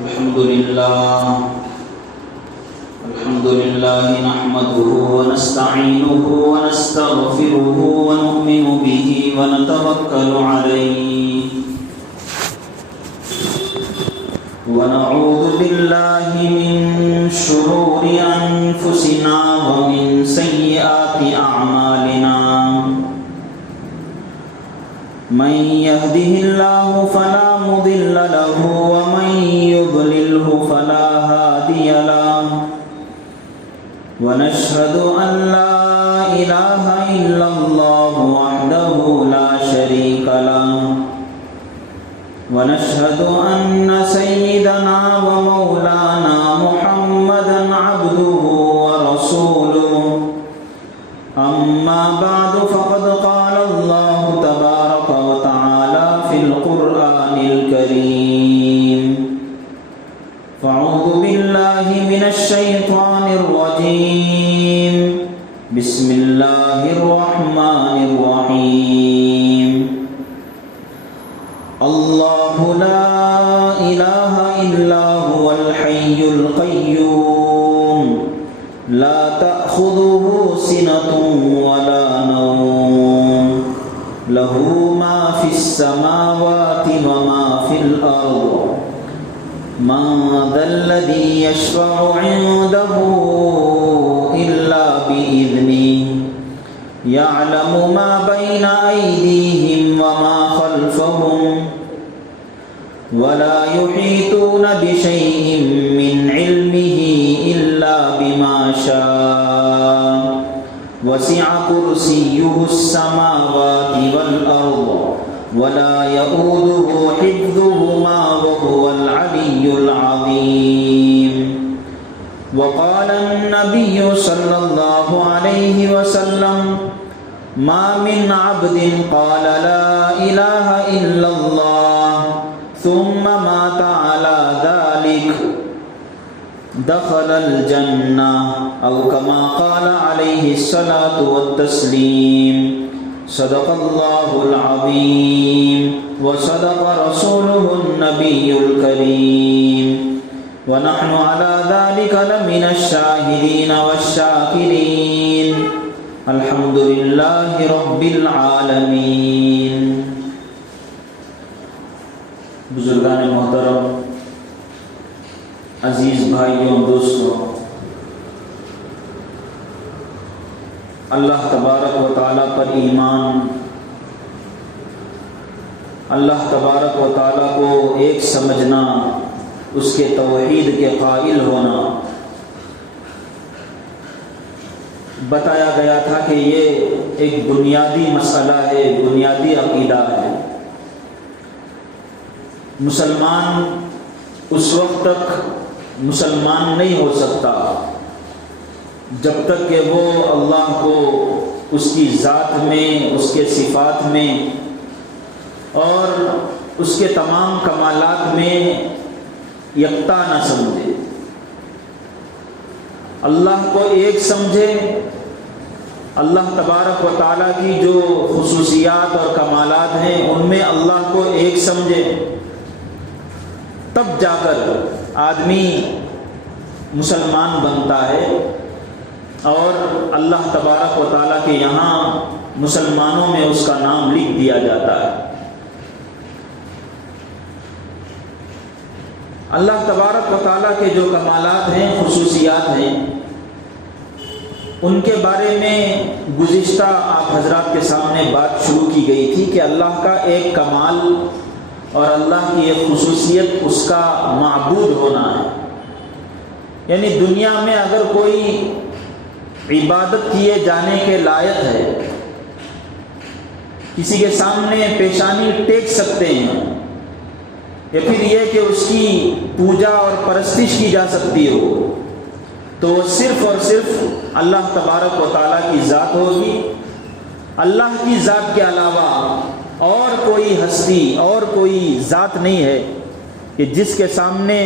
الحمد لله نحمده ونستعينه ونستغفره ونؤمن به ونتوكل عليه ونعوذ بالله من شرور أنفسنا ومن سيئات أعمالنا من يهده الله فلا مضل له ومن يضلله فلا هادي له ونشهد أن لا إله إلا الله وحده لا شريك له ونشهد أن سيدنا ومولانا محمدا عبده ورسوله أما بعد فقد قال الله تبارك وتعالى في القرآن الكريم فأعوذ بالله من الشيطان الرجيم بسم الله الرحمن الرحيم الله لا إله إلا هو الحي القيوم لا تأخذه سنة ولا نوم له ما في السماوات وما في الأرض من ذا الذي يشفع عنده إلا بإذنه يعلم ما بين أيديهم وما خلفهم ولا يحيطون بشيء من علمه إلا بما شاء وسع كرسيه السماوات والأرض ولا يؤوده حفظهما وهو العلي العظيم وقال النبي صلى الله عليه وسلم ما من عبد قال لا إله إلا الله ثم مات على ذلك دخل الجنة أو كما قال عليه الصلاة والتسليم صدق الله العظيم وصدق رسوله النبي الكريم ونحن على ذلك لمن الشاهدين والشاكرين الحمد لله رب العالمين. بزرگان محترم، عزیز بھائیوں، دوستوں، اللہ تبارک و تعالیٰ پر ایمان، اللہ تبارک و تعالیٰ کو ایک سمجھنا، اس کے توحید کے قائل ہونا، بتایا گیا تھا کہ یہ ایک بنیادی مسئلہ ہے، بنیادی عقیدہ ہے۔ مسلمان اس وقت تک مسلمان نہیں ہو سکتا جب تک کہ وہ اللہ کو اس کی ذات میں، اس کے صفات میں اور اس کے تمام کمالات میں یکتا نہ سمجھے، اللہ کو ایک سمجھے، اللہ تبارک و تعالیٰ کی جو خصوصیات اور کمالات ہیں ان میں اللہ کو ایک سمجھے، تب جا کر آدمی مسلمان بنتا ہے اور اللہ تبارک و تعالیٰ کے یہاں مسلمانوں میں اس کا نام لکھ دیا جاتا ہے۔ اللہ تبارک و تعالیٰ کے جو کمالات ہیں، خصوصیات ہیں، ان کے بارے میں گزشتہ آپ حضرات کے سامنے بات شروع کی گئی تھی کہ اللہ کا ایک کمال اور اللہ کی ایک خصوصیت اس کا معبود ہونا ہے۔ یعنی دنیا میں اگر کوئی عبادت کیے جانے کے لائق ہے، کسی کے سامنے پیشانی ٹیک سکتے ہیں، یا پھر یہ کہ اس کی پوجا اور پرستش کی جا سکتی ہو، تو وہ صرف اور صرف اللہ تبارک و تعالیٰ کی ذات ہوگی۔ اللہ کی ذات کے علاوہ اور کوئی ہستی اور کوئی ذات نہیں ہے کہ جس کے سامنے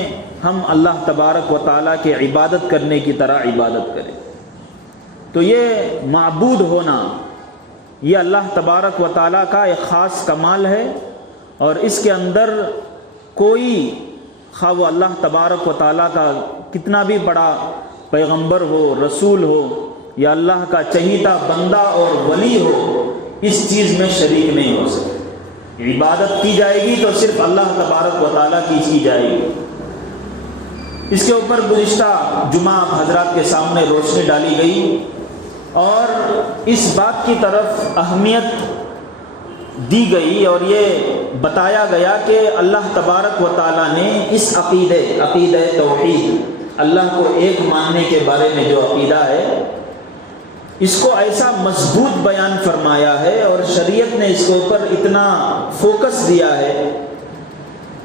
ہم اللہ تبارک و تعالیٰ کے عبادت کرنے کی طرح عبادت کریں۔ تو یہ معبود ہونا، یہ اللہ تبارک و تعالیٰ کا ایک خاص کمال ہے، اور اس کے اندر کوئی خواہ وہ اللہ تبارک و تعالیٰ کا کتنا بھی بڑا پیغمبر ہو، رسول ہو، یا اللہ کا چہیتا بندہ اور ولی ہو، اس چیز میں شریک نہیں ہو سکتے۔ عبادت کی جائے گی تو صرف اللہ تبارک و تعالیٰ کی جائے گی۔ اس کے اوپر گزشتہ جمعہ آپ حضرات کے سامنے روشنی ڈالی گئی اور اس بات کی طرف اہمیت دی گئی اور یہ بتایا گیا کہ اللہ تبارک و تعالیٰ نے اس عقیدہ توحید، اللہ کو ایک ماننے کے بارے میں جو عقیدہ ہے، اس کو ایسا مضبوط بیان فرمایا ہے اور شریعت نے اس کے اوپر اتنا فوکس دیا ہے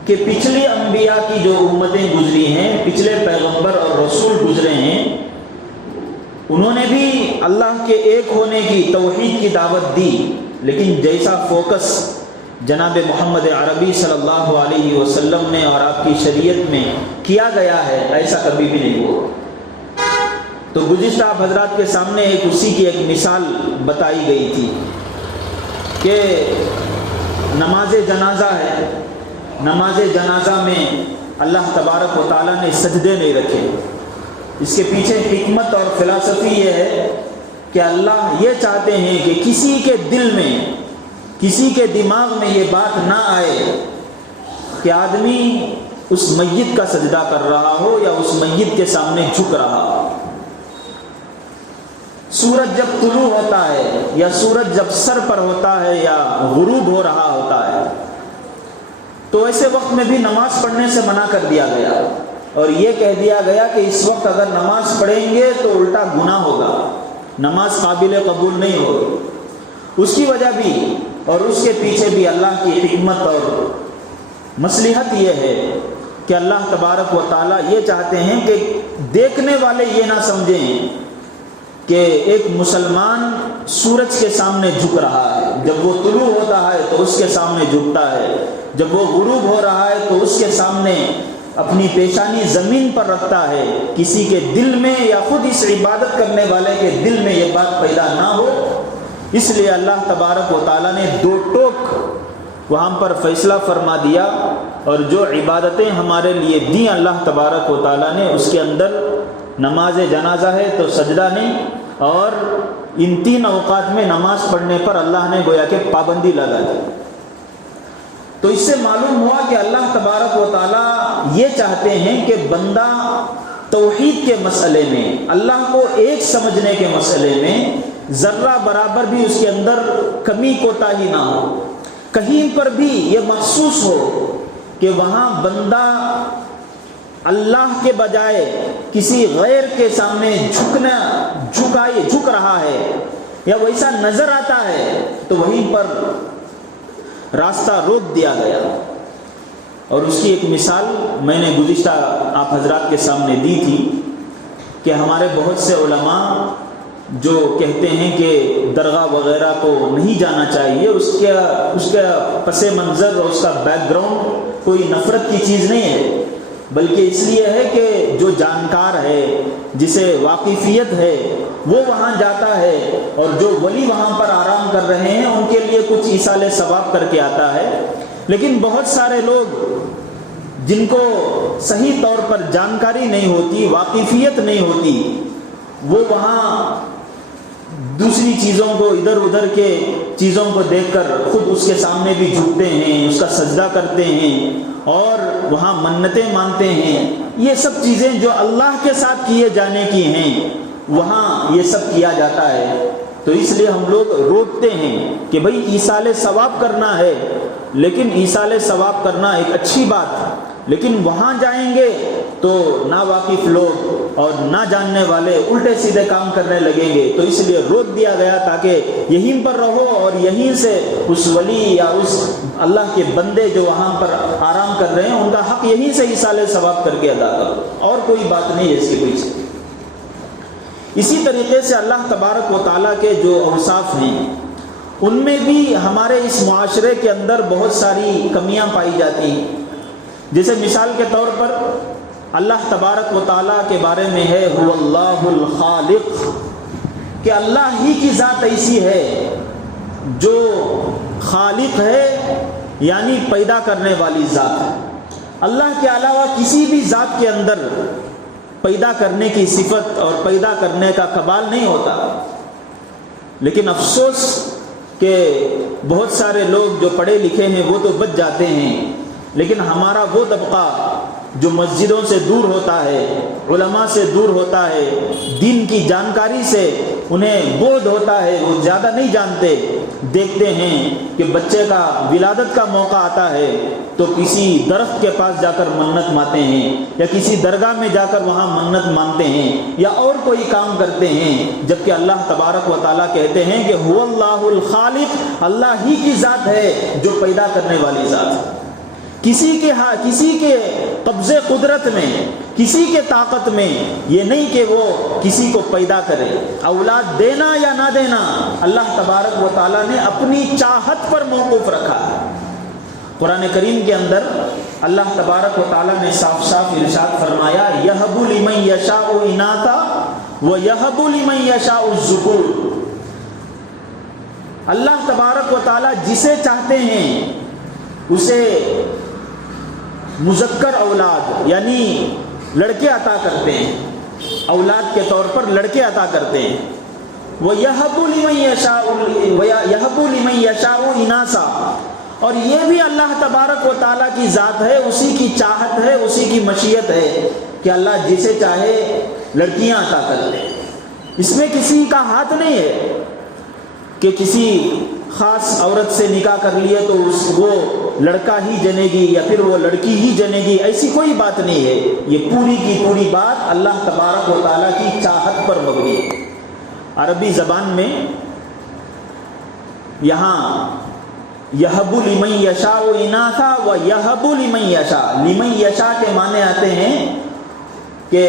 کہ پچھلی انبیاء کی جو امتیں گزری ہیں، پچھلے پیغمبر اور رسول گزرے ہیں، انہوں نے بھی اللہ کے ایک ہونے کی، توحید کی دعوت دی، لیکن جیسا فوکس جناب محمد عربی صلی اللہ علیہ وسلم نے اور آپ کی شریعت میں کیا گیا ہے، ایسا کبھی بھی نہیں ہوا۔ تو گزشتہ آپ حضرات کے سامنے اسی کی ایک مثال بتائی گئی تھی کہ نماز جنازہ ہے، نماز جنازہ میں اللہ تبارک و تعالیٰ نے سجدے نہیں رکھے۔ اس کے پیچھے حکمت اور فلسفی یہ ہے کہ اللہ یہ چاہتے ہیں کہ کسی کے دل میں، کسی کے دماغ میں یہ بات نہ آئے کہ آدمی اس میت کا سجدہ کر رہا ہو یا اس میت کے سامنے جھک رہا ہو۔ سورج جب طلوع ہوتا ہے یا سورج جب سر پر ہوتا ہے یا غروب ہو رہا ہوتا ہے تو ایسے وقت میں بھی نماز پڑھنے سے منع کر دیا گیا اور یہ کہہ دیا گیا کہ اس وقت اگر نماز پڑھیں گے تو الٹا گناہ ہوگا، نماز قابل قبول نہیں ہوگی۔ اس کی وجہ بھی اور اس کے پیچھے بھی اللہ کی حکمت اور مصلحت یہ ہے کہ اللہ تبارک و تعالیٰ یہ چاہتے ہیں کہ دیکھنے والے یہ نہ سمجھیں کہ ایک مسلمان سورج کے سامنے جھک رہا ہے، جب وہ طلوع ہوتا ہے تو اس کے سامنے جھکتا ہے، جب وہ غروب ہو رہا ہے تو اس کے سامنے اپنی پیشانی زمین پر رکھتا ہے۔ کسی کے دل میں یا خود اس عبادت کرنے والے کے دل میں یہ بات پیدا نہ ہو، اس لیے اللہ تبارک و تعالیٰ نے دو ٹوک وہاں پر فیصلہ فرما دیا، اور جو عبادتیں ہمارے لیے دیں اللہ تبارک و تعالیٰ نے، اس کے اندر نماز جنازہ ہے تو سجدہ نہیں، اور ان 3 اوقات میں نماز پڑھنے پر اللہ نے گویا کہ پابندی لگا دی۔ تو اس سے معلوم ہوا کہ اللہ تبارک و تعالیٰ یہ چاہتے ہیں کہ بندہ توحید کے مسئلے میں، اللہ کو ایک سمجھنے کے مسئلے میں ذرہ برابر بھی اس کے اندر کمی کوتاہی نہ ہو، کہیں پر بھی یہ محسوس ہو کہ وہاں بندہ اللہ کے بجائے کسی غیر کے سامنے جھک رہا ہے یا ویسا نظر آتا ہے، تو وہیں پر راستہ روک دیا گیا۔ اور اس کی ایک مثال میں نے گزشتہ آپ حضرات کے سامنے دی تھی کہ ہمارے بہت سے علماء جو کہتے ہیں کہ درگاہ وغیرہ کو نہیں جانا چاہیے، اس کا پس منظر اور اس کا بیک گراؤنڈ کوئی نفرت کی چیز نہیں ہے، بلکہ اس لیے ہے کہ جو جانکار ہے، جسے واقفیت ہے، وہ وہاں جاتا ہے، اور جو ولی وہاں پر آرام کر رہے ہیں ان کے لیے کچھ ایصال ثواب کر کے آتا ہے۔ لیکن بہت سارے لوگ جن کو صحیح طور پر جانکاری نہیں ہوتی، واقفیت نہیں ہوتی، وہ وہاں دوسری چیزوں کو، ادھر ادھر کے چیزوں کو دیکھ کر خود اس کے سامنے بھی جھکتے ہیں، اس کا سجدہ کرتے ہیں اور وہاں منتیں مانتے ہیں۔ یہ سب چیزیں جو اللہ کے ساتھ کیے جانے کی ہیں، وہاں یہ سب کیا جاتا ہے۔ تو اس لیے ہم لوگ روکتے ہیں کہ بھئی ایصال ثواب کرنا ہے، لیکن ایصال ثواب کرنا ایک اچھی بات، لیکن وہاں جائیں گے تو ناواقف لوگ اور نہ جاننے والے الٹے سیدھے کام کرنے لگیں گے۔ تو اس لیے روک دیا گیا تاکہ یہیں پر رہو اور یہیں سے اس ولی یا اس اللہ کے بندے جو وہاں پر آرام کر رہے ہیں ان کا حق یہیں سے ایصال ثواب کر کے ادا کرو، اور کوئی بات نہیں ہے اس کے پیچھے۔ اسی طریقے سے اللہ تبارک و تعالیٰ کے جو اوصاف ہیں ان میں بھی ہمارے اس معاشرے کے اندر بہت ساری کمیاں پائی جاتی ہیں۔ جیسے مثال کے طور پر اللہ تبارک و تعالیٰ کے بارے میں ہے هو اللہ الخالق، کہ اللہ ہی کی ذات ایسی ہے جو خالق ہے، یعنی پیدا کرنے والی ذات ہے۔ اللہ کے علاوہ کسی بھی ذات کے اندر پیدا کرنے کی صفت اور پیدا کرنے کا کمال نہیں ہوتا. لیکن افسوس کہ بہت سارے لوگ جو پڑھے لکھے ہیں وہ تو بچ جاتے ہیں، لیکن ہمارا وہ طبقہ جو مسجدوں سے دور ہوتا ہے، علماء سے دور ہوتا ہے، دین کی جانکاری سے انہیں بعد ہوتا ہے، وہ زیادہ نہیں جانتے. دیکھتے ہیں کہ بچے کا ولادت کا موقع آتا ہے تو کسی درخت کے پاس جا کر منت مانتے ہیں، یا کسی درگاہ میں جا کر وہاں منت مانتے ہیں، یا اور کوئی کام کرتے ہیں، جبکہ اللہ تبارک و تعالیٰ کہتے ہیں کہ هو اللہ الخالق، اللہ ہی کی ذات ہے جو پیدا کرنے والی ذات ہے. کسی کے قبضے قدرت میں، کسی کے طاقت میں یہ نہیں کہ وہ کسی کو پیدا کرے. اولاد دینا یا نہ دینا اللہ تبارک و تعالیٰ نے اپنی چاہت پر موقوف رکھا ہے. قرآن کریم کے اندر اللہ تبارک و تعالیٰ نے صاف صاف ارشاد فرمایا یہب لمن یشاء اناثا ویہب لمن یشاء الذکور. اللہ تبارک و تعالیٰ جسے چاہتے ہیں اسے مذکر اولاد یعنی لڑکے عطا کرتے ہیں، اولاد کے طور پر لڑکے عطا کرتے ہیں. وَيَهَبُ لِمَن يَشَاءُ إِنَاثًا، اور یہ بھی اللہ تبارک و تعالیٰ کی ذات ہے، اسی کی چاہت ہے، اسی کی مشیت ہے کہ اللہ جسے چاہے لڑکیاں عطا کر دے. اس میں کسی کا ہاتھ نہیں ہے کہ کسی خاص عورت سے نکاح کر لیے تو وہ لڑکا ہی جنے گی یا پھر وہ لڑکی ہی جنے گی، ایسی کوئی بات نہیں ہے. یہ پوری کی پوری بات اللہ تبارک و تعالیٰ کی چاہت پر مبنی ہے. عربی زبان میں یہاں یہب لمن یشاء اناثا و یہب لمن یشاء، لمن یشاء کے معنی آتے ہیں کہ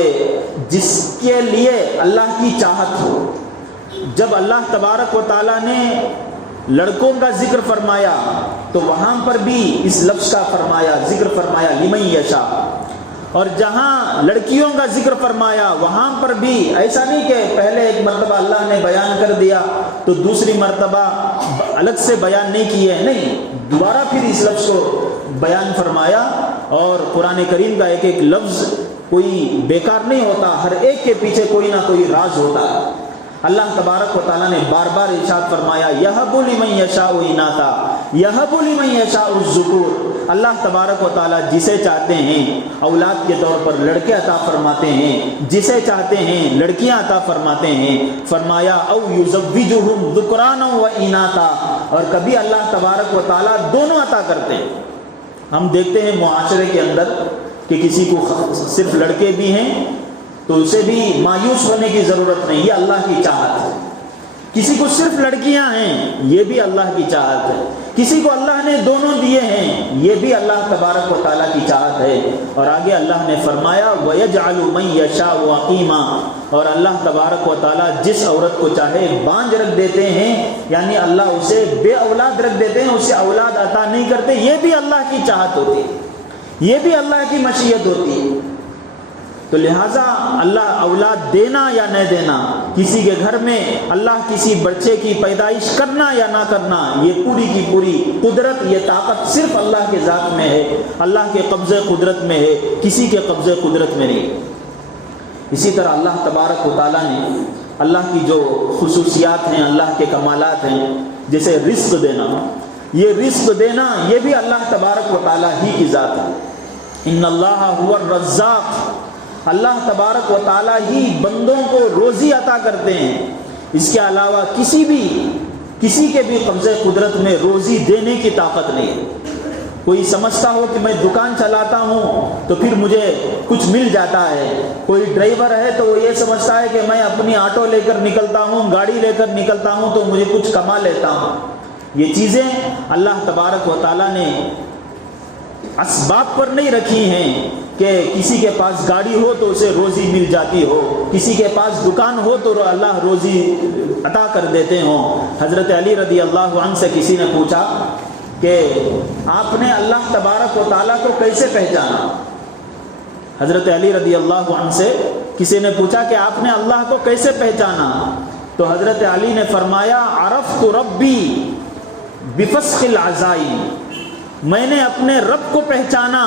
جس کے لیے اللہ کی چاہت ہو. جب اللہ تبارک و تعالیٰ نے لڑکوں کا ذکر فرمایا تو وہاں پر بھی اس لفظ کا ذکر فرمایا لمن یشاء، اور جہاں لڑکیوں کا ذکر فرمایا وہاں پر بھی ایسا نہیں کہ پہلے ایک مرتبہ اللہ نے بیان کر دیا تو دوسری مرتبہ الگ سے بیان نہیں کیے، نہیں، دوبارہ پھر اس لفظ کو بیان فرمایا. اور قرآن کریم کا ایک ایک لفظ کوئی بیکار نہیں ہوتا، ہر ایک کے پیچھے کوئی نہ کوئی راز ہوتا ہے. اللہ تبارک و تعالیٰ نے بار بار ارشاد فرمایا یہب لمن یشاء اناثا یہب لمن یشاء الذکور. اللہ تبارک و تعالیٰ جسے چاہتے ہیں اولاد کے طور پر لڑکے عطا فرماتے ہیں، جسے چاہتے ہیں لڑکیاں عطا فرماتے ہیں. فرمایا او یزوجہم ذکرانا و اناثا، اور کبھی اللہ تبارک و تعالیٰ دونوں عطا کرتے ہیں. ہم دیکھتے ہیں معاشرے کے اندر کہ کسی کو صرف لڑکے بھی ہیں تو اسے بھی مایوس ہونے کی ضرورت نہیں، یہ اللہ کی چاہت ہے. کسی کو صرف لڑکیاں ہیں یہ بھی اللہ کی چاہت ہے. کسی کو اللہ نے دونوں دیے ہیں یہ بھی اللہ تبارک و تعالیٰ کی چاہت ہے. اور آگے اللہ نے فرمایا وَيَجْعَلُ مَن يَشَاءُ عَقِيمًا، اور اللہ تبارک و تعالیٰ جس عورت کو چاہے بانجھ رکھ دیتے ہیں، یعنی اللہ اسے بے اولاد رکھ دیتے ہیں، اسے اولاد عطا نہیں کرتے. یہ بھی اللہ کی چاہت ہوتی ہے، یہ بھی اللہ کی مشیت ہوتی ہے. تو لہٰذا اللہ اولاد دینا یا نہ دینا، کسی کے گھر میں اللہ کسی بچے کی پیدائش کرنا یا نہ کرنا، یہ پوری کی پوری قدرت، یہ طاقت صرف اللہ کے ذات میں ہے، اللہ کے قبضے قدرت میں ہے، کسی کے قبضے قدرت میں نہیں. اسی طرح اللہ تبارک و تعالیٰ نے اللہ کی جو خصوصیات ہیں، اللہ کے کمالات ہیں، جیسے رزق دینا، یہ رزق دینا یہ بھی اللہ تبارک و تعالیٰ ہی کی ذات ہے. ان اللہ هو الرزاق، اللہ تبارک و تعالیٰ ہی بندوں کو روزی عطا کرتے ہیں. اس کے علاوہ کسی کے بھی قبضے قدرت میں روزی دینے کی طاقت نہیں ہے. کوئی سمجھتا ہو کہ میں دکان چلاتا ہوں تو پھر مجھے کچھ مل جاتا ہے، کوئی ڈرائیور ہے تو وہ یہ سمجھتا ہے کہ میں اپنی آٹو لے کر نکلتا ہوں، گاڑی لے کر نکلتا ہوں تو مجھے کچھ کما لیتا ہوں. یہ چیزیں اللہ تبارک و تعالیٰ نے اسباب پر نہیں رکھی ہیں کہ کسی کے پاس گاڑی ہو تو اسے روزی مل جاتی ہو، کسی کے پاس دکان ہو تو اللہ روزی عطا کر دیتے ہوں. حضرت علی رضی اللہ عنہ سے کسی نے پوچھا کہ آپ نے اللہ تبارک و تعالیٰ کو کیسے پہچانا؟ حضرت علی رضی اللہ عنہ سے کسی نے پوچھا کہ آپ نے اللہ کو کیسے پہچانا؟ تو حضرت علی نے فرمایا عرفت ربی بفسخ العزائم، میں نے اپنے رب کو پہچانا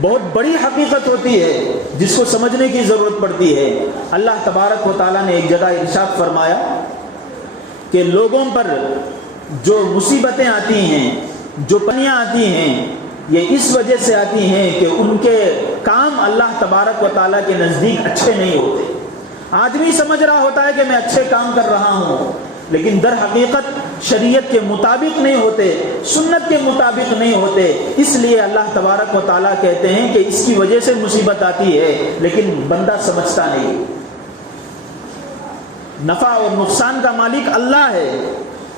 بہت بڑی حقیقت ہوتی ہے جس کو سمجھنے کی ضرورت پڑتی ہے۔ اللہ تبارک و تعالیٰ نے ایک جگہ ارشاد فرمایا کہ لوگوں پر جو مصیبتیں آتی ہیں، جو پریشانیاں آتی ہیں، یہ اس وجہ سے آتی ہیں کہ ان کے کام اللہ تبارک و تعالیٰ کے نزدیک اچھے نہیں ہوتے۔ آدمی سمجھ رہا ہوتا ہے کہ میں اچھے کام کر رہا ہوں، لیکن در حقیقت شریعت کے مطابق نہیں ہوتے، سنت کے مطابق نہیں ہوتے۔ اس لیے اللہ تبارک و تعالیٰ کہتے ہیں کہ اس کی وجہ سے مصیبت آتی ہے، لیکن بندہ سمجھتا نہیں۔ نفع اور نقصان کا مالک اللہ ہے۔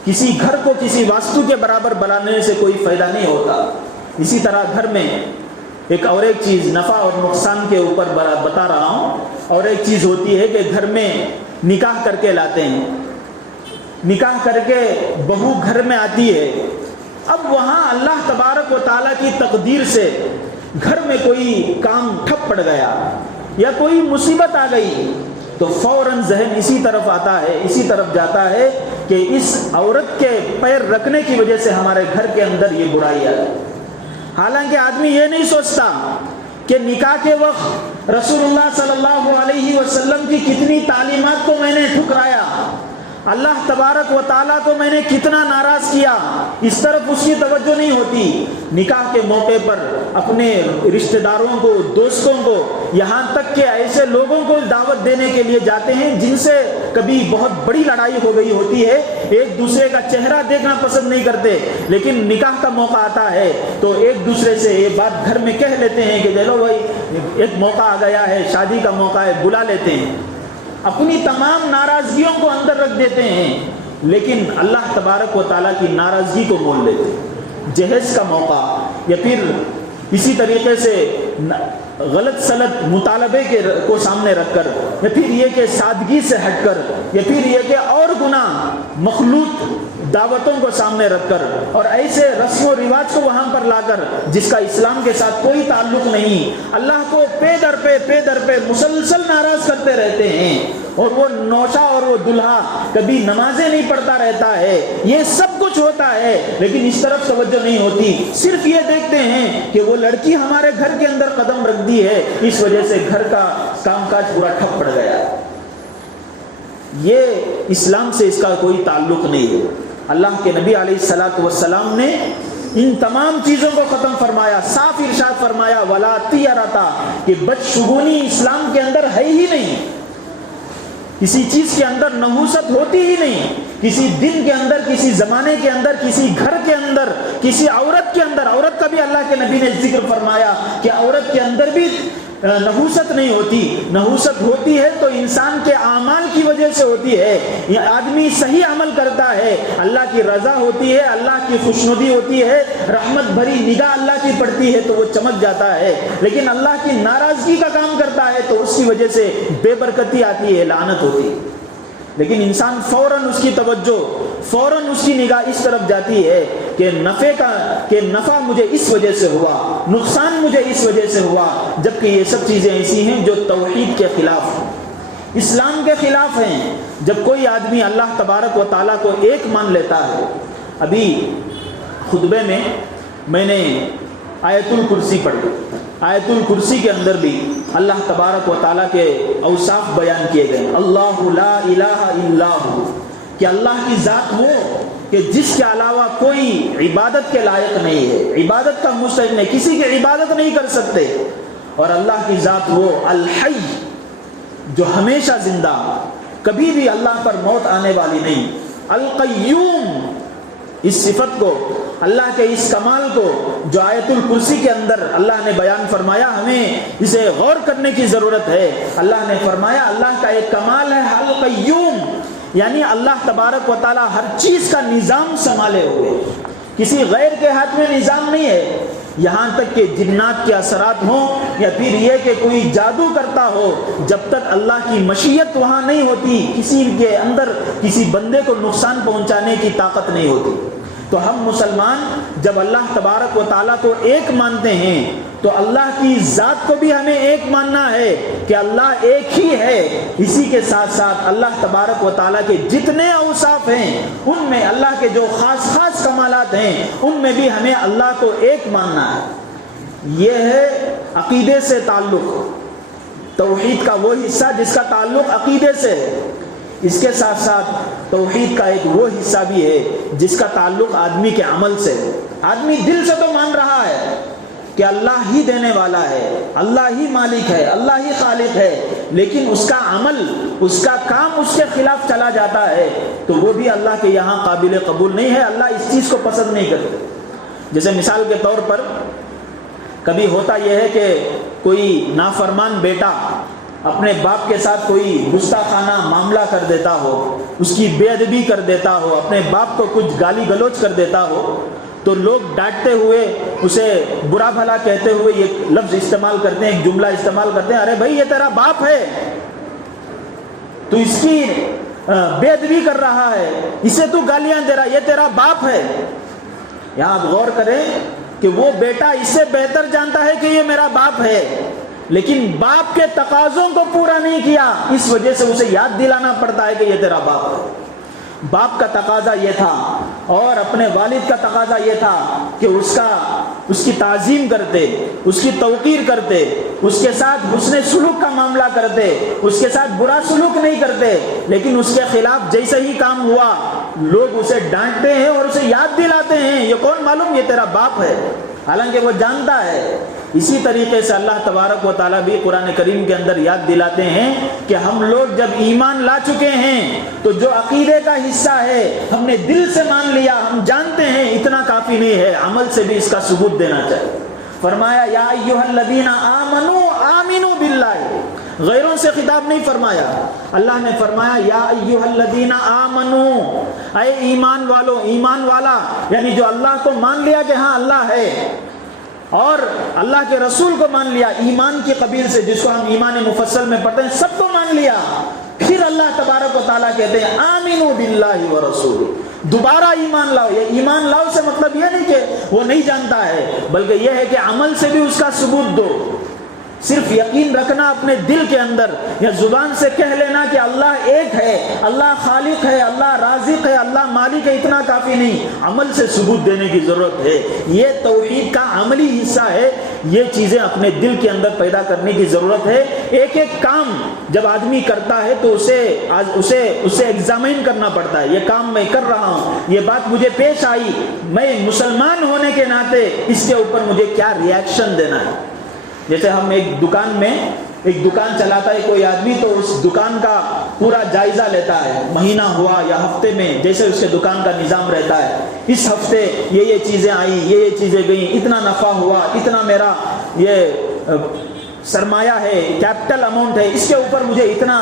کسی گھر کو کسی واستو کے برابر بنانے سے کوئی فائدہ نہیں ہوتا۔ اسی طرح گھر میں ایک اور ایک چیز نفع اور نقصان کے اوپر بتا رہا ہوں، اور ایک چیز ہوتی ہے کہ گھر میں نکاح کر کے لاتے ہیں، نکاح کر کے بہو گھر میں آتی ہے۔ اب وہاں اللہ تبارک و تعالیٰ کی تقدیر سے گھر میں کوئی کام ٹھپ پڑ گیا یا کوئی مصیبت آ گئی تو فوراً ذہن اسی طرف آتا ہے، اسی طرف جاتا ہے کہ اس عورت کے پیر رکھنے کی وجہ سے ہمارے گھر کے اندر یہ برائی آئی۔ حالانکہ آدمی یہ نہیں سوچتا کہ نکاح کے وقت رسول اللہ صلی اللہ علیہ وسلم کی کتنی تعلیمات کو میں نے ٹھکرایا، اللہ تبارک و تعالیٰ کو میں نے کتنا ناراض کیا، اس طرف اس کی توجہ نہیں ہوتی۔ نکاح کے موقع پر اپنے رشتہ داروں کو، دوستوں کو، یہاں تک کہ ایسے لوگوں کو دعوت دینے کے لیے جاتے ہیں جن سے کبھی بہت بڑی لڑائی ہو گئی ہوتی ہے، ایک دوسرے کا چہرہ دیکھنا پسند نہیں کرتے، لیکن نکاح کا موقع آتا ہے تو ایک دوسرے سے یہ بات گھر میں کہہ لیتے ہیں کہ چلو بھائی ایک موقع آ گیا ہے، شادی کا موقع ہے، بلا لیتے ہیں، اپنی تمام ناراضگیوں کو اندر رکھ دیتے ہیں، لیکن اللہ تبارک و تعالیٰ کی ناراضگی کو مول لیتے ہیں۔ جہیز کا موقع یا پھر اسی طریقے سے غلط سلط مطالبے کو سامنے رکھ کر، یا پھر یہ کہ سادگی سے ہٹ کر، یا پھر یہ کہ اور گناہ مخلوط دعوتوں کو سامنے رکھ کر، اور ایسے رسم و رواج کو وہاں پر لا کر جس کا اسلام کے ساتھ کوئی تعلق نہیں، اللہ کو پے در پہ مسلسل ناراض کرتے رہتے ہیں، اور وہ نوشا اور وہ دلہا کبھی نمازیں نہیں پڑھتا رہتا ہے، یہ سب کچھ ہوتا ہے، لیکن اس طرف توجہ نہیں ہوتی، صرف یہ دیکھتے ہیں کہ وہ لڑکی ہمارے گھر کے اندر قدم رکھ دی ہے، اس وجہ سے گھر کا کام کاج پورا ٹھپ پڑ گیا۔ یہ اسلام سے اس کا کوئی تعلق نہیں ہے۔ اللہ کے نبی علیہ الصلوۃ والسلام نے ان تمام چیزوں کو ختم فرمایا، صاف ارشاد فرمایا ولا طیرتا، کہ بدشگونی اسلام کے اندر ہے ہی نہیں، کسی چیز کے اندر نحوست ہوتی ہی نہیں، کسی دن کے اندر، کسی زمانے کے اندر، کسی گھر کے اندر، کسی عورت کے اندر۔ عورت کا بھی اللہ کے نبی نے ذکر فرمایا کہ عورت کے اندر بھی نحوست نہیں ہوتی، نحوست ہوتی ہے تو انسان کے اعمال کی وجہ سے ہوتی ہے۔ یہ آدمی صحیح عمل کرتا ہے، اللہ کی رضا ہوتی ہے، اللہ کی خوشنودی ہوتی ہے، رحمت بھری نگاہ اللہ کی پڑتی ہے تو وہ چمک جاتا ہے، لیکن اللہ کی ناراضگی کا کام کرتا ہے تو اس کی وجہ سے بے برکتی آتی ہے، لعنت ہوتی ہے۔ لیکن انسان فوراً اس کی توجہ، فوراً اس کی نگاہ اس طرف جاتی ہے کہ نفع مجھے اس وجہ سے ہوا، نقصان مجھے اس وجہ سے ہوا، جبکہ یہ سب چیزیں ایسی ہیں جو توحید کے خلاف ہیں، اسلام کے خلاف ہیں۔ جب کوئی آدمی اللہ تبارک و تعالیٰ کو ایک مان لیتا ہے، ابھی خطبے میں نے آیت الکرسی پڑھی، آیت الکرسی کے اندر بھی اللہ تبارک و تعالیٰ کے اوصاف بیان کیے گئے، اللہ لا الہ الا ہو، کہ اللہ کی ذات وہ کہ جس کے علاوہ کوئی عبادت کے لائق نہیں ہے، عبادت کا مستحق نہیں، کسی کی عبادت نہیں کر سکتے، اور اللہ کی ذات وہ الحی، جو ہمیشہ زندہ، کبھی بھی اللہ پر موت آنے والی نہیں، القیوم، اس صفت کو، اللہ کے اس کمال کو جو آیت الکرسی کے اندر اللہ نے بیان فرمایا، ہمیں اسے غور کرنے کی ضرورت ہے۔ اللہ نے فرمایا اللہ کا ایک کمال ہے القیوم، یعنی اللہ تبارک و تعالی ہر چیز کا نظام سنبھالے ہوئے، کسی غیر کے ہاتھ میں نظام نہیں ہے، یہاں تک کہ جنات کے اثرات ہوں یا پھر یہ کہ کوئی جادو کرتا ہو، جب تک اللہ کی مشیت وہاں نہیں ہوتی، کسی کے اندر کسی بندے کو نقصان پہنچانے کی طاقت نہیں ہوتی۔ تو ہم مسلمان جب اللہ تبارک و تعالیٰ کو ایک مانتے ہیں تو اللہ کی ذات کو بھی ہمیں ایک ماننا ہے کہ اللہ ایک ہی ہے، اسی کے ساتھ ساتھ اللہ تبارک و تعالیٰ کے جتنے اوصاف ہیں ان میں اللہ کے جو خاص کمالات ہیں ان میں بھی ہمیں اللہ کو ایک ماننا ہے۔ یہ ہے عقیدے سے تعلق، توحید کا وہ حصہ جس کا تعلق عقیدے سے ہے۔ اس کے ساتھ ساتھ توحید کا ایک وہ حصہ بھی ہے جس کا تعلق آدمی کے عمل سے ہے۔ آدمی دل سے تو مان رہا ہے کہ اللہ ہی دینے والا ہے، اللہ ہی مالک ہے، اللہ ہی خالق ہے، لیکن اس کا عمل، اس کا کام اس کے خلاف چلا جاتا ہے تو وہ بھی اللہ کے یہاں قابل قبول نہیں ہے، اللہ اس چیز کو پسند نہیں کرتے۔ جیسے مثال کے طور پر کبھی ہوتا یہ ہے کہ کوئی نافرمان بیٹا اپنے باپ کے ساتھ کوئی گستاخانہ معاملہ کر دیتا ہو، اس کی بے ادبی کر دیتا ہو، اپنے باپ کو کچھ گالی گلوچ کر دیتا ہو، تو لوگ ڈانٹتے ہوئے، اسے برا بھلا کہتے ہوئے یہ لفظ استعمال کرتے ہیں، ایک جملہ استعمال کرتے ہیں، ارے بھائی یہ تیرا باپ ہے، تو اس کی بے ادبی کر رہا ہے، اسے تو گالیاں دے رہا ہے، یہ تیرا باپ ہے۔ یہاں آپ غور کریں کہ وہ بیٹا اس سے بہتر جانتا ہے کہ یہ میرا باپ ہے، لیکن باپ کے تقاضوں کو پورا نہیں کیا، اس وجہ سے اسے یاد دلانا پڑتا ہے کہ یہ تیرا باپ ہے۔ باپ کا تقاضا یہ تھا اور اپنے والد کا تقاضا یہ تھا کہ اس کی تعظیم کرتے، اس کی توقیر کرتے، اس کے ساتھ حسن سلوک کا معاملہ کرتے، اس کے ساتھ برا سلوک نہیں کرتے، لیکن اس کے خلاف جیسے ہی کام ہوا لوگ اسے ڈانٹتے ہیں اور اسے یاد دلاتے ہیں، یہ کون معلوم، یہ تیرا باپ ہے، حالانکہ وہ جانتا ہے۔ اسی طریقے سے اللہ تبارک و تعالیٰ بھی قرآن کریم کے اندر یاد دلاتے ہیں کہ ہم لوگ جب ایمان لا چکے ہیں تو جو عقیدے کا حصہ ہے ہم نے دل سے مان لیا، ہم جانتے ہیں، اتنا کافی نہیں ہے، عمل سے بھی اس کا ثبوت دینا چاہیے۔ فرمایا یا ایھا الذین آمنوا آمنوا باللہ، غیروں سے خطاب نہیں فرمایا، اللہ نے فرمایا یا ایھا الذین آمنوا، اے ایمان والو، ایمان والا یعنی جو اللہ کو مان لیا کہ ہاں اللہ ہے اور اللہ کے رسول کو مان لیا، ایمان کی قبیل سے جس کو ہم ایمان مفصل میں پڑھتے ہیں، سب کو مان لیا، پھر اللہ تبارک و تعالیٰ کہتے ہیں آمنوا باللہ ورسولہ، دوبارہ ایمان لاؤ۔ یہ ایمان لاؤ سے مطلب یہ نہیں کہ وہ نہیں جانتا ہے، بلکہ یہ ہے کہ عمل سے بھی اس کا ثبوت دو۔ صرف یقین رکھنا اپنے دل کے اندر یا زبان سے کہہ لینا کہ اللہ ایک ہے، اللہ خالق ہے، اللہ رازق ہے، اللہ مالک ہے، اتنا کافی نہیں، عمل سے ثبوت دینے کی ضرورت ہے۔ یہ توحید کا عملی حصہ ہے، یہ چیزیں اپنے دل کے اندر پیدا کرنے کی ضرورت ہے۔ ایک ایک کام جب آدمی کرتا ہے تو اسے ایگزامائن کرنا پڑتا ہے، یہ کام میں کر رہا ہوں، یہ بات مجھے پیش آئی، میں مسلمان ہونے کے ناطے اس کے اوپر مجھے کیا ری ایکشن دینا ہے۔ جیسے ہم ایک دکان چلاتا ہے کوئی آدمی تو اس دکان کا پورا جائزہ لیتا ہے، مہینہ ہوا یا ہفتے میں جیسے اس کے دکان کا نظام رہتا ہے، اس ہفتے یہ چیزیں آئیں، یہ چیزیں گئیں، اتنا نفع ہوا، اتنا میرا یہ سرمایہ ہے، کیپٹل اماؤنٹ ہے، اس کے اوپر مجھے اتنا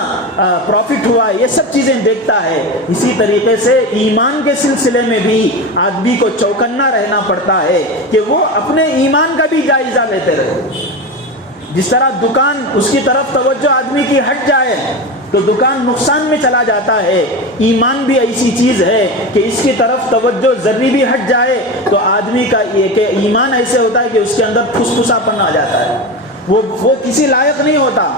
پروفٹ ہوا ہے، یہ سب چیزیں دیکھتا ہے۔ اسی طریقے سے ایمان کے سلسلے میں بھی آدمی کو چوکنا رہنا پڑتا ہے کہ وہ اپنے ایمان کا بھی جائزہ لیتے رہے۔ جس طرح دکان اس کی طرف توجہ آدمی کی ہٹ جائے تو دکان نقصان میں چلا جاتا ہے، ایمان بھی ایسی چیز ہے کہ اس کی طرف توجہ ذرے بھی ہٹ جائے تو آدمی کا یہ کہ ایمان ایسے ہوتا ہے کہ اس کے اندر پھسپھسا پن آ جاتا ہے، وہ کسی لائق نہیں ہوتا۔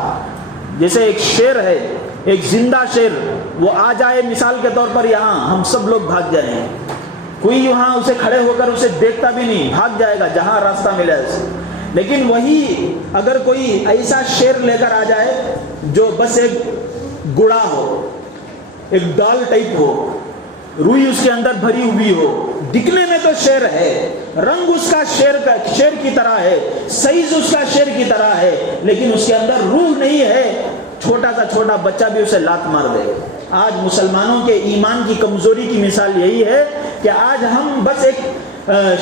جیسے ایک شیر ہے، ایک زندہ شیر، وہ آ جائے مثال کے طور پر یہاں، ہم سب لوگ بھاگ جائیں گے، کوئی وہاں اسے کھڑے ہو کر اسے دیکھتا بھی نہیں، بھاگ جائے گا جہاں راستہ ملے اسے۔ لیکن وہی اگر کوئی ایسا شیر لے کر آ جائے جو بس ایک گڑا ہو، ایک ڈال ٹائپ ہو، روئی اس کے اندر بھری ہوئی ہو، دکھنے میں تو شیر ہے، رنگ اس کا شیر کی طرح ہے، سائز اس کا شیر کی طرح ہے، لیکن اس کے اندر روح نہیں ہے، چھوٹا سا چھوٹا بچہ بھی اسے لات مار دے۔ آج مسلمانوں کے ایمان کی کمزوری کی مثال یہی ہے کہ آج ہم بس ایک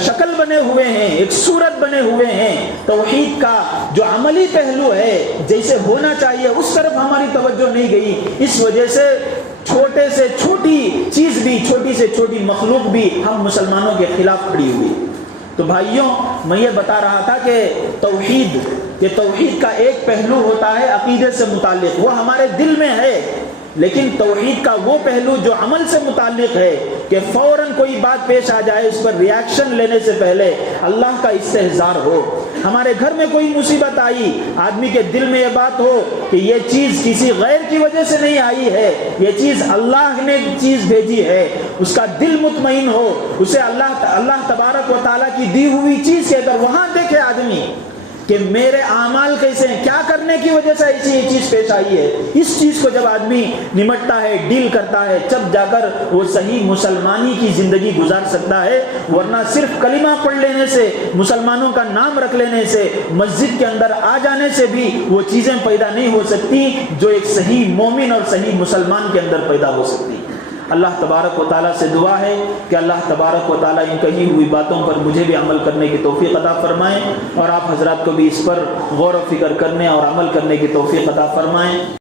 شکل بنے ہوئے ہیں، ایک صورت بنے ہوئے ہیں، توحید کا جو عملی پہلو ہے جیسے ہونا چاہیے اس طرف ہماری توجہ نہیں گئی، اس وجہ سے چھوٹے سے چھوٹی چیز بھی، چھوٹی سے چھوٹی مخلوق بھی ہم مسلمانوں کے خلاف کھڑی ہوئی۔ تو بھائیوں، میں یہ بتا رہا تھا کہ توحید کا ایک پہلو ہوتا ہے عقیدے سے متعلق، وہ ہمارے دل میں ہے، لیکن توحید کا وہ پہلو جو عمل سے متعلق ہے کہ فوراً کوئی بات پیش آ جائے اس پر ری ایکشن لینے سے پہلے اللہ کا استحضار ہو۔ ہمارے گھر میں کوئی مصیبت آئی، آدمی کے دل میں یہ بات ہو کہ یہ چیز کسی غیر کی وجہ سے نہیں آئی ہے، یہ چیز اللہ نے چیز بھیجی ہے، اس کا دل مطمئن ہو، اسے اللہ تبارک و تعالیٰ کی دی ہوئی چیز کہہ کر وہاں دیکھے آدمی کہ میرے اعمال کیسے ہیں، کیا کرنے کی وجہ سے ایسی یہ چیز پیش آئی ہے. اس چیز کو جب آدمی نمٹتا ہے، ڈیل کرتا ہے، جب جا کر وہ صحیح مسلمانی کی زندگی گزار سکتا ہے. ورنہ صرف کلمہ پڑھ لینے سے، مسلمانوں کا نام رکھ لینے سے، مسجد کے اندر آ جانے سے بھی وہ چیزیں پیدا نہیں ہو سکتی جو ایک صحیح مومن اور صحیح مسلمان کے اندر پیدا ہو سکتی. اللہ تبارک و تعالیٰ سے دعا ہے کہ اللہ تبارک و تعالیٰ ان کہی ہوئی باتوں پر مجھے بھی عمل کرنے کی توفیق عطا فرمائیں، اور آپ حضرات کو بھی اس پر غور و فکر کرنے اور عمل کرنے کی توفیق عطا فرمائیں.